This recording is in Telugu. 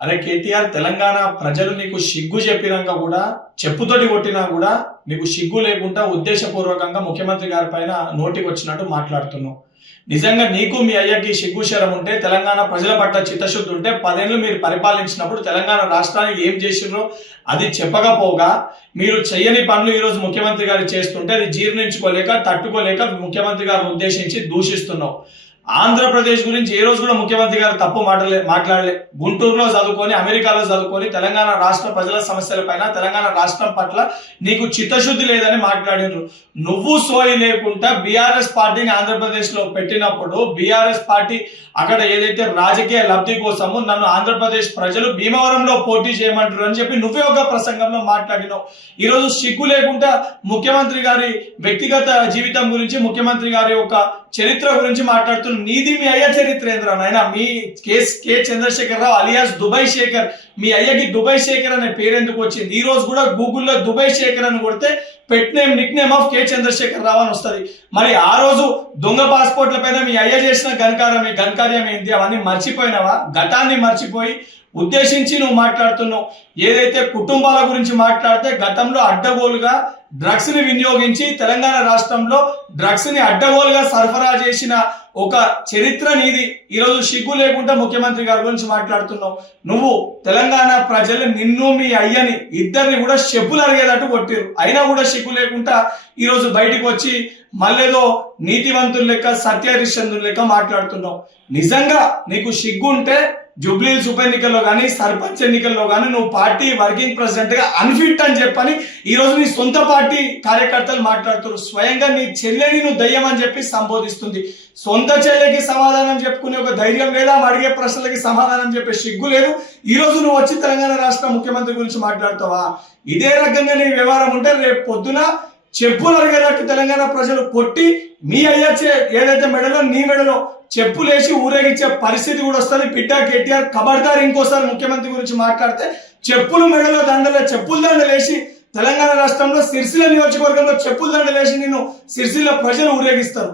అరే కేటీఆర్, తెలంగాణ ప్రజలు నీకు సిగ్గు చెప్పినాక కూడా, చెప్పుతోటి కొట్టినా కూడా నీకు సిగ్గు లేకుండా ఉద్దేశపూర్వకంగా ముఖ్యమంత్రి గారి పైన నోటికి వచ్చినట్టు మాట్లాడుతున్నావు. నిజంగా నీకు మీ అయ్యకి సిగ్గు శరం ఉంటే, తెలంగాణ ప్రజల పట్ల చిత్తశుద్ధి ఉంటే, 10 ఏళ్ళు మీరు పరిపాలించినప్పుడు తెలంగాణ రాష్ట్రానికి ఏం చేసిర్రో అది చెప్పకపోగా మీరు చెయ్యని పనులు ఈరోజు ముఖ్యమంత్రి గారు చేస్తుంటే అది జీర్ణించుకోలేక, తట్టుకోలేక ముఖ్యమంత్రి గారిని ఉద్దేశించి దూషిస్తున్నావు. ఆంధ్రప్రదేశ్ గురించి ఏ రోజు కూడా ముఖ్యమంత్రి గారు తప్పు మాట్లాడలే. గుంటూరులో చదువుకొని, అమెరికాలో చదువుకొని తెలంగాణ రాష్ట్ర ప్రజల సమస్యల పైన, తెలంగాణ రాష్ట్రం పట్ల నీకు చిత్తశుద్ధి లేదని మాట్లాడినారు. నువ్వు సోయి లేకుండా బీఆర్ఎస్ పార్టీని ఆంధ్రప్రదేశ్ లో పెట్టినప్పుడు, బీఆర్ఎస్ పార్టీ అక్కడ ఏదైతే రాజకీయ లబ్ధి కోసము నన్ను ఆంధ్రప్రదేశ్ ప్రజలు భీమవరంలో పోటీ చేయమంటారు అని చెప్పి నువ్వే ఒక ప్రసంగంలో మాట్లాడినావు. ఈరోజు సిగ్గు లేకుండా ముఖ్యమంత్రి గారి వ్యక్తిగత జీవితం గురించి, ముఖ్యమంత్రి గారి యొక్క చరిత్ర గురించి మాట్లాడుతున్న నీది మీ అయ్య చరిత్ర ఏంద్రా నాయన? మీ కె చంద్రశేఖర్ రావు అలియాస్ దుబాయ్ శేఖర్, మీ అయ్యకి దుబాయ్ శేఖర్ అనే పేరు ఎందుకు వచ్చింది? ఈ రోజు కూడా గూగుల్లో దుబాయ్ శేఖర్ అని కొడితే pet name, nick name of K Chandrashekhar Rao అని వస్తుంది. మరి ఆ రోజు దొంగ పాస్పోర్ట్ల పైన మీ అయ్య చేసిన ఘనకార్యం ఏంటి? అవన్నీ మర్చిపోయినావా? గతాన్ని మర్చిపోయి ఉద్దేశించి నువ్వు మాట్లాడుతున్నావు. ఏదైతే కుటుంబాల గురించి మాట్లాడితే, గతంలో అడ్డగోలుగా డ్రగ్స్ ని వినియోగించి తెలంగాణ రాష్ట్రంలో డ్రగ్స్ ని అడ్డగోలుగా సరఫరా చేసిన ఒక చరిత్ర నీది. ఈరోజు సిగ్గు లేకుండా ముఖ్యమంత్రి గారి గురించి మాట్లాడుతున్నావు. నువ్వు తెలంగాణ ప్రజలు నిన్ను, మీ అయ్యని ఇద్దరిని కూడా చెప్పులు అరిగేటట్టు కొట్టిరు. అయినా కూడా సిగ్గు లేకుండా ఈరోజు బయటకు వచ్చి మళ్ళేదో నీతివంతులు లెక్క, సత్యహరిశ్చంద్రులు లెక్క మాట్లాడుతున్నావు. నిజంగా నీకు సిగ్గు ఉంటే జూబ్లీహిల్స్ ఉప ఎన్నికల్లో కానీ, సర్పంచ్ ఎన్నికల్లో కానీ నువ్వు పార్టీ వర్కింగ్ ప్రెసిడెంట్ గా అన్ఫిట్ అని చెప్పని ఈరోజు నీ సొంత పార్టీ కార్యకర్తలు మాట్లాడుతున్నారు. స్వయంగా నీ చెల్లెని నువ్వు దయ్యం అని చెప్పి సంబోధిస్తుంది. సొంత చెల్లెకి సమాధానం చెప్పుకునే ఒక ధైర్యం లేదా? అడిగే ప్రశ్నలకి సమాధానం చెప్పే సిగ్గు లేదు. ఈ రోజు నువ్వు వచ్చి తెలంగాణ రాష్ట్ర ముఖ్యమంత్రి గురించి మాట్లాడుతావా? ఇదే రకంగా నీ వ్యవహారం ఉంటే రేపు పొద్దున చెప్పులు అరిగేటట్టు తెలంగాణ ప్రజలు కొట్టి మీ అయ్యచ్చే ఏదైతే మెడలో, నీ మెడలో చెప్పులేసి ఊరేగించే పరిస్థితి కూడా వస్తుంది. బిడ్డ కేటీఆర్, ఖబర్దార్, ఇంకోసారి ముఖ్యమంత్రి గురించి మాట్లాడితే చెప్పులు మెడలో చెప్పుల దండలేసి తెలంగాణ రాష్ట్రంలో సిరిసిల్ల నియోజకవర్గంలో చెప్పుల దండలేసి నిన్ను సిరిసిల్ల ప్రజలు ఊరేగిస్తారు.